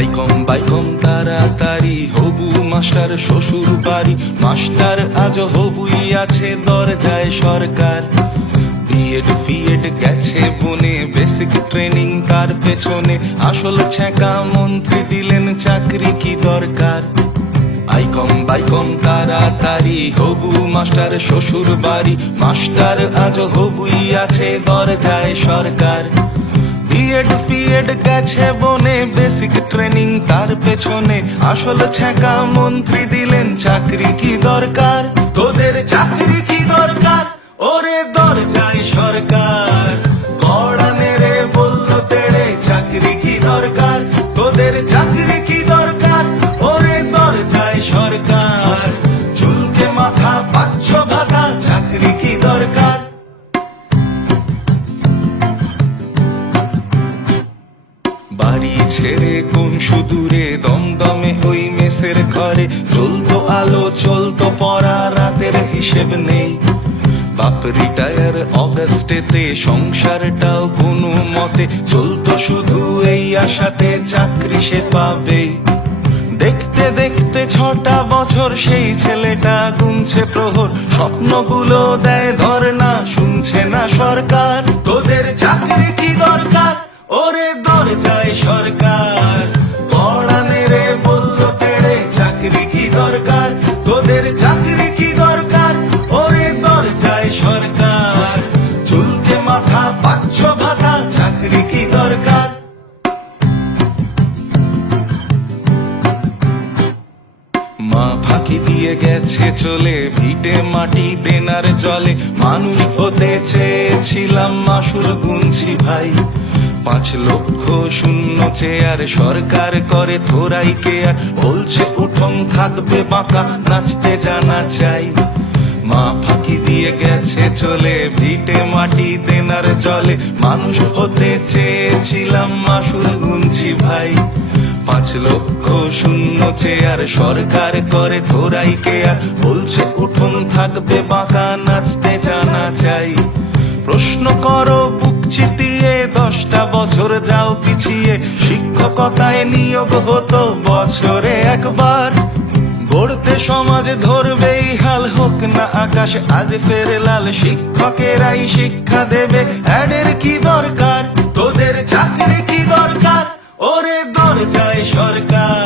বাইকম তাড়াতাড়ি হবু মাস্টার শ্বশুর বাড়ি, মাস্টার আজ হবুই আছে দরজায় সরকার। বিএড ফিএড গেছে বনে, বেসিক ট্রেনিং তার পেছনে, আসল ছ্যাঁকা মন্ত্রী দিলেন চাকরি কি দরকার। বাইকম তাড়াতাড়ি হবু মাস্টার শ্বশুর বাড়ি, মাস্টার আজ হবুই আছে দরজায় সরকার। বিএড ফিএড গেছে বনে, বেসিক ট্রেনিং তার পেছনে, আসল ছ্যাঁকা মন্ত্রী দিলেন চাকরি কি দরকার। তোদের চাকরি কি দরকার ওরে দরজায় সরকার, কড়া মেরে বলল তেড়ে চাকরি কি দরকার। তোদের চাকরি কি দরকার ওরে দরজায় সরকার, চুলকে মাথা পাচ্ছ ভাতা চাকরি কি দরকার। বাড়ি ছেড়ে কোন সুদূরে দমদমে ওই মেসের ঘরে, চলতো আলো চলতো পড়া রাতের হিসেব নেই। বাপ রিটায়ার অগাস্টেতে, সংসারটাও কোনো মতে চলতো শুধু এই আশাতে চাকরি সে পাবে। দেখতে দেখতে 6টা বছর সেই ছেলেটা গুনছে প্রহর, স্বপ্নগুলো দেয় ধর্ণা শুনছে না সরকার। তোদের চাকরি কি দরকার ওরে দরজায় সরকার, কড়া মেরে বলল তেড়ে চাকরি কি দরকার। তোদের চাকরি কি দরকার ওরে দরজায় সরকার, চুলকে মাথা পাচ্ছ ভাতা চাকরি কি দরকার। মা ফাঁকি দিয়ে গেছে চলে, ভিটে মাটি দেনার জলে, মানুষ হতে চেয়েছিলাম মাসুর গুনছি ভাই। 5 লক্ষ শূন্য চেয়ার সরকার করে থোড়াই কেয়ার, বলছে উঠোন থাকবে বাঁকা নাচতে জানা চাই। মা ফাঁকি দিয়ে গেছে চলে, ভিটে মাটি দেনার জলে, মানুষ হতে চেয়েছিলাম মাসুর গুনছি ভাই। 5 লক্ষ শূন্য চেয়ার সরকার করে থোড়াই কেয়ার, বলছে উঠোন থাকবে বাঁকা নাচতে জানা চাই। প্রশ্ন করো বুক চিতিয়ে, 10টা বছর যাও পিছিয়ে, শিক্ষকতায় নিয়োগ হতো বছরে একবার। গড়তে সমাজ ধরবেই হাল, হোক না আকাশ আজ ফের লাল, শিক্ষকেরাই শিক্ষা দেবে অ্যাডের কি দরকার। তোদের চাকরি কি দরকার ওরে দরজায় সরকার,